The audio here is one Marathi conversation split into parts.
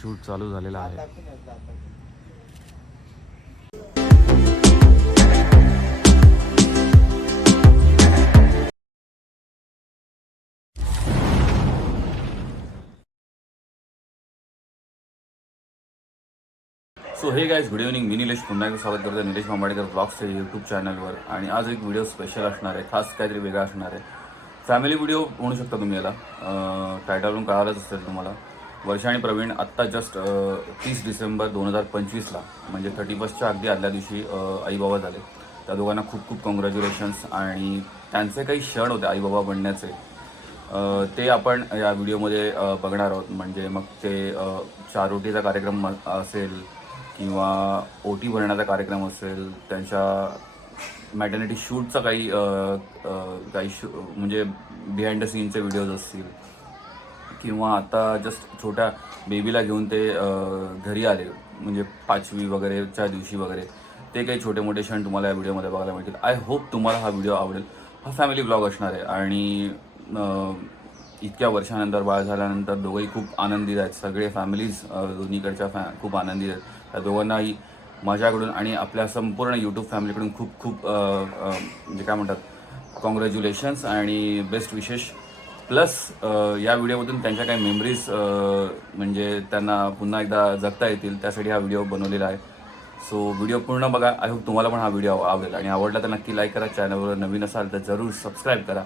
शूट चालू झालेला आहे. सो हे गाईज, गुड इव्हनिंग. मी निलेश पुन्हा एकदा स्वागत करतो निलेश मांबाडेकर ब्लॉग्सच्या यूट्यूब चॅनलवर. आणि आज एक व्हिडिओ स्पेशल असणार आहे, खास काहीतरी वेगळा असणार आहे. फॅमिली व्हिडिओ म्हणू शकता तुम्ही याला. टायटलवरून कळालंच असेल तुम्हाला. वर्षा आणि प्रवीण आत्ता जस्ट 30 डिसेंबर 2025ला म्हणजे 31च्या अगदी आदल्या दिवशी आईबाबा झाले. त्या दोघांना खूप खूप कॉंग्रॅच्युलेशन्स. आणि त्यांचे काही क्षण होते आईबाबा बनण्याचे, ते आपण या व्हिडिओमध्ये बघणार आहोत. म्हणजे मग ते चारोटीचा कार्यक्रम असेल किंवा ओटी भरण्याचा कार्यक्रम असेल, त्यांच्या मॅटर्निटी शूटचा काही म्हणजे बिहाइंड द सीनचे व्हिडिओज असतील, किंवा आता जस्ट छोट्या बेबीला घेऊन ते घरी आले म्हणजे 5वी वगैरेच्या दिवशी वगैरे, ते काही छोटे मोठे क्षण तुम्हाला या व्हिडिओमध्ये बघायला मिळतील. आय होप तुम्हाला हा व्हिडिओ आवडेल. हा फॅमिली ब्लॉग असणार आहे. आणि इतक्या वर्षानंतर बाळ झाल्यानंतर दोघंही खूप आनंदित आहेत. सगळे फॅमिलीज दोन्हीकडच्या खूप आनंदित आहेत. त्या दोघांनाही माझ्याकडून आणि आपल्या संपूर्ण यूट्यूब फॅमिलीकडून खूप खूप म्हणजे काय म्हणतात, कॉंग्रॅच्युलेशन्स आणि बेस्ट विशेष. प्लस या व्हिडिओमधून त्यांच्या काही मेमरीज म्हणजे त्यांना पुन्हा एकदा जगता येतील, त्यासाठी हा व्हिडिओ बनवलेला आहे. सो व्हिडिओ पूर्ण बघा. आय होप तुम्हाला पण हा व्हिडिओ आवडेल. आणि आवडला तर नक्की लाईक करा. चॅनलवर नवीन असाल तर जरूर सबस्क्राईब करा.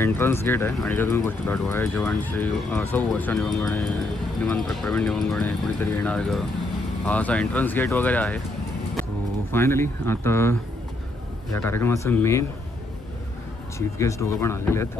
एंट्रन्स गेट आहे आणि जर तुम्ही गोष्ट दाटू आहे जवानश्री सौ वर्षा निवंगणे, निमंत्रक प्रवीण निवंगणे, कुणीतरी येणार ग, हा असा एंट्रन्स गेट वगैरे आहे. सो फायनली आता या कार्यक्रमाचं मेन चीफ गेस्ट दोघं पण आलेले आहेत.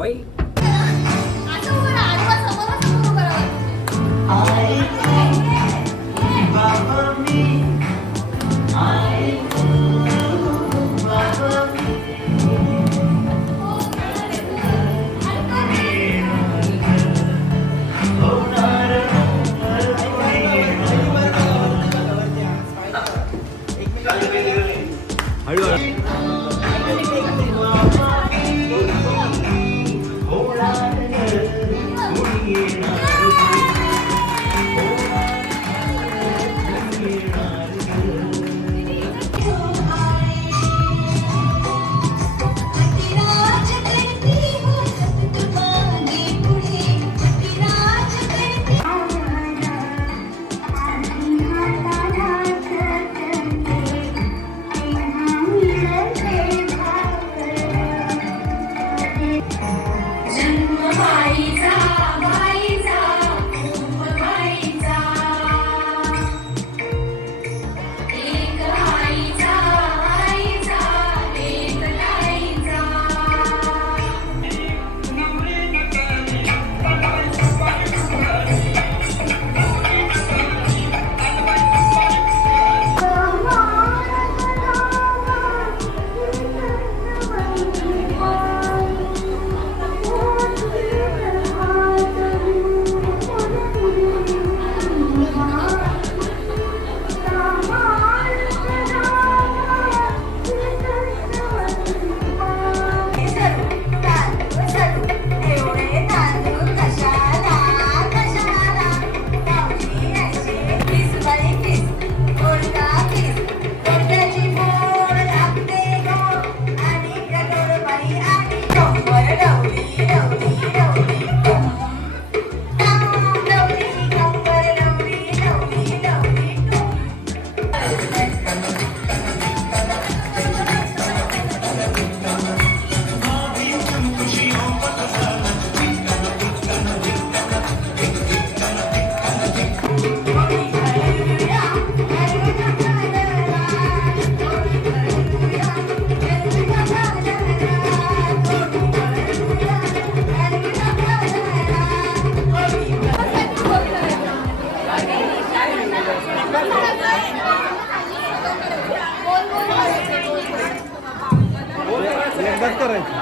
कट करायचं.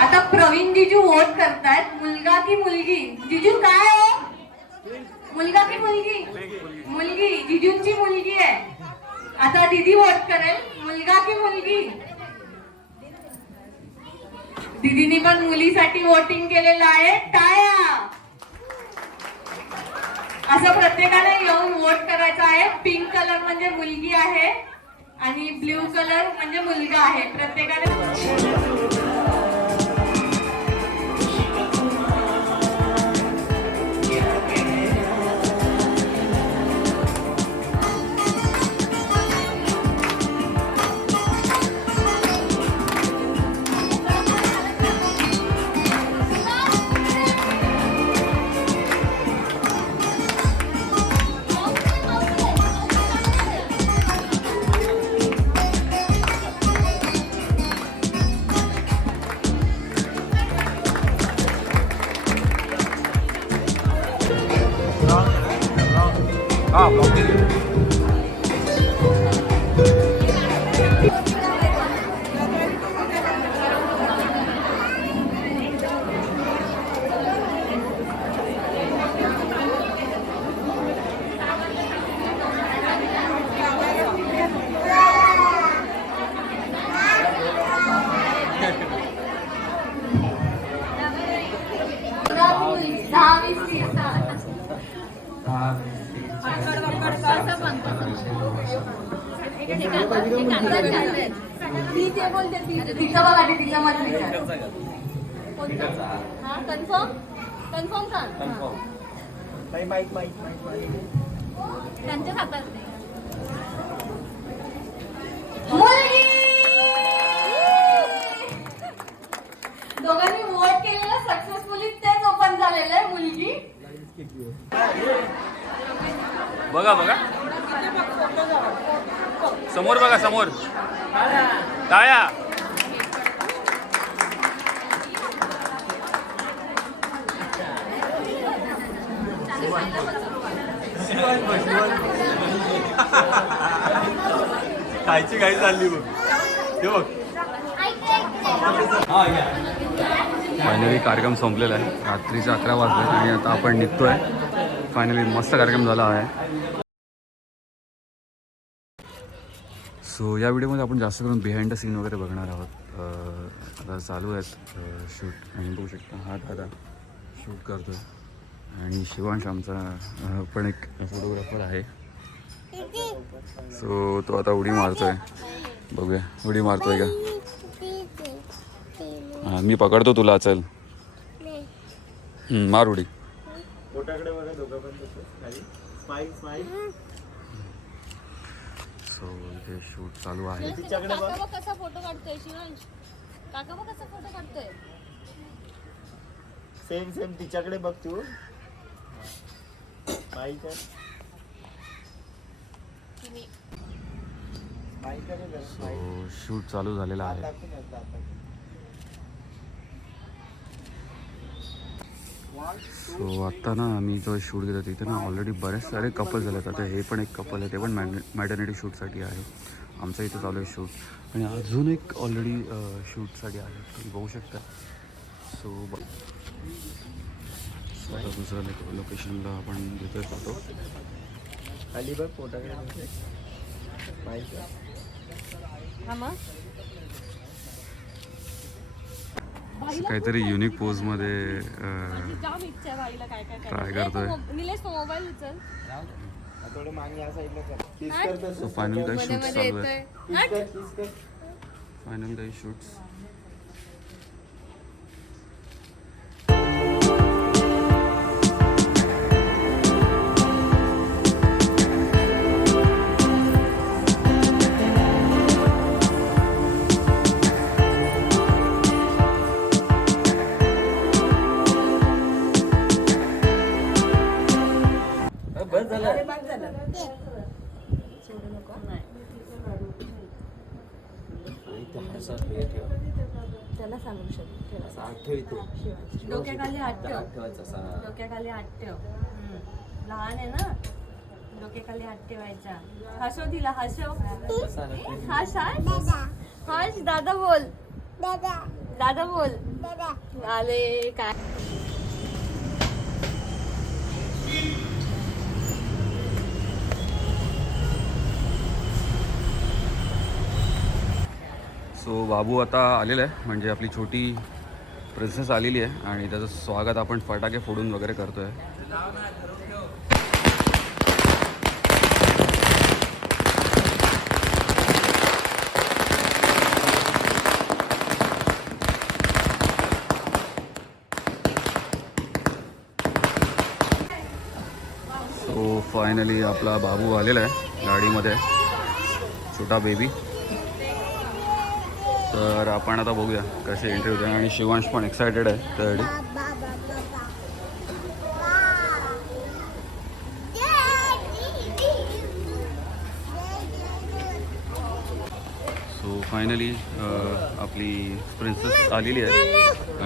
आता प्रवीण जीजू वोट करतायत, मुलगा की मुलगी? जीजू काय हो, मुलगा की मुलगी? मुलगी. जीजूंची मुलगी आहे. आता दीदी वोट करेल, मुलगा की मुलगी? दीदीनी पण मुलीसाठी वोटिंग केलेलं आहे. टाळ्या. असं प्रत्येकाने येऊन वोट करायचं आहे. पिंक कलर म्हणजे मुलगी आहे आणि ब्ल्यू कलर म्हणजे मुलगा आहे. प्रत्येकाने हा ब्लॉक केली. त्यांच्या हातात दोघांनी वोट केलेलं सक्सेसफुली तेच ओपन झालेलं आहे. मुलगी बघा बघा समोर, बघा समोर. टाळ्या. खायची घाई चालली बघ. हे बघ. फायनली कार्यक्रम संपलेला आहे. रात्रीचे 11 वाजले आणि आता आपण निघतोय. फायनली मस्त कार्यक्रम झाला आहे. सो या व्हिडिओमध्ये आपण जास्त करून बिहाइंड द सीन वगैरे बघणार आहोत. आता चालू आहेत शूट आणि बघू शकता हा दादा शूट करतोय आणि शिवांश आमचा पण एक फोटोग्राफर आहे. सो तो आता उडी मारतोय. बघूया उडी मारतोय का. हां मी पकडतो तुला. चल मार उडी. सो इथे शूट चालू आहे. काका कसा फोटो काढतोय शिवांश? काका कसा फोटो काढतोय? सेम सेम तिच्याकडे बघ तू. सो शूट चालू झालेला आहे. सो आत्ता ना आम्ही जो शूट घेतो तिथे ना ऑलरेडी बरेच सारे कपल झाले. आता हे पण एक कपल आहे. ते पण मॅटर्निटी शूटसाठी आहे. आमच्या इथे चालू आहे शूट आणि अजून एक ऑलरेडी शूटसाठी आहे. तुम्ही बघू शकता. सो आता दुसऱ्या लोकेशनला आपण घेतोय फोटो. खाली बघ फोटोकडे. काहीतरी युनिक पोज मध्ये ट्राय करतोय. सो फायनल काही शूट चालू आहेत. फायनल काही शूट्स. त्याला सांगू शकतो. डोक्याखाली हात ठेव. डोक्याखाली हात ठेव. लहान आहे ना. डोक्याखाली हात ठेवायचा. हसव तिला, हसव. हस हस हस. दादा बोल, दादा बोल. आले काय. सो बाबू आता आलेला आहे, म्हणजे आपली छोटी प्रिन्सेस आलेली आहे आणि त्याचं स्वागत आपण फटाके फोडून वगैरे करतोय. सो फायनली आपला बाबू आलेला आहे गाडीमध्ये, छोटा बेबी. तर आपण आता बघूया कशी एंट्री होते. आणि शिवांश पण एक्सायटेड आहे त्यासाठी. सो फायनली आपली प्रिन्सेस आलेली आहे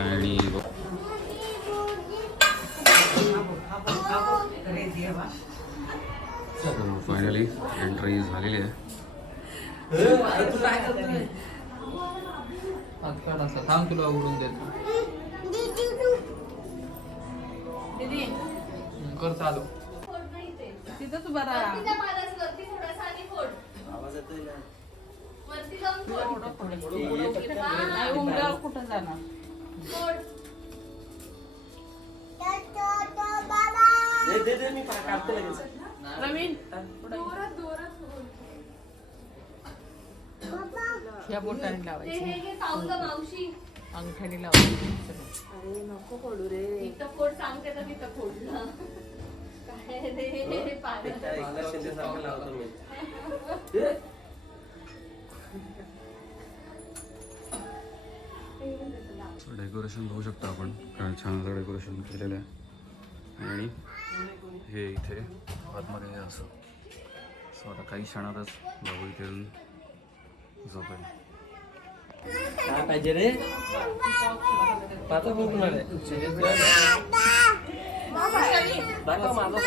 आणि सो फायनली एंट्री झालेली आहे. थांब तुला उडून देतो. कर चालू. तिथंच उभा राहा. उमऱ्यावर कुठं जाणार. प्रवीण या बोटाने लावायची, अंगठ्याने लावायची. अरे नको फोडू रे. इथं फोड सांगते तर तिथं फोडलं. काय रे डेकोरेशन बघू शकता आपण, काय छान असं डेकोरेशन केलेलं आहे. आणि हे इथे आतमध्ये हे असं. सो आता काही क्षणातच बाबू इथे येऊन झोपेल. काय पाहिजे रे? पाचा बघणार आहे. दाखव माझा.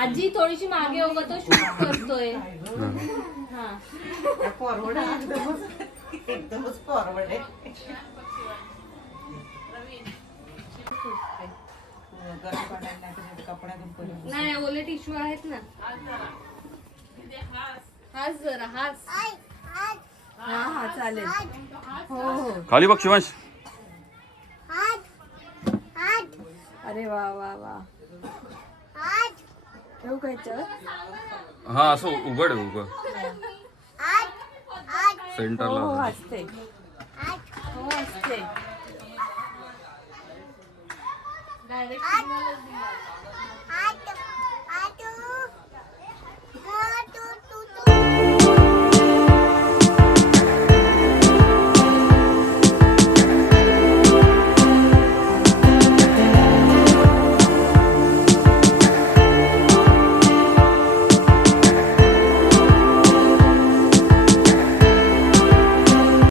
आजी थोडीशी मागे उभा तो शूट करतोय. हा फॉरवर्ड एकदमच फॉरवर्ड आहे. नाही ओले टिश्यू आहेत ना. हाच जरा हाच. हा हा चालेल. हो हो. खाली बघ शिवांश. अरे वा वा वा. ठेवू काय याच्यावर? हा असं उघड आहे उघड हो सेंटरला. हसते, हो हसते. डायरेक्ट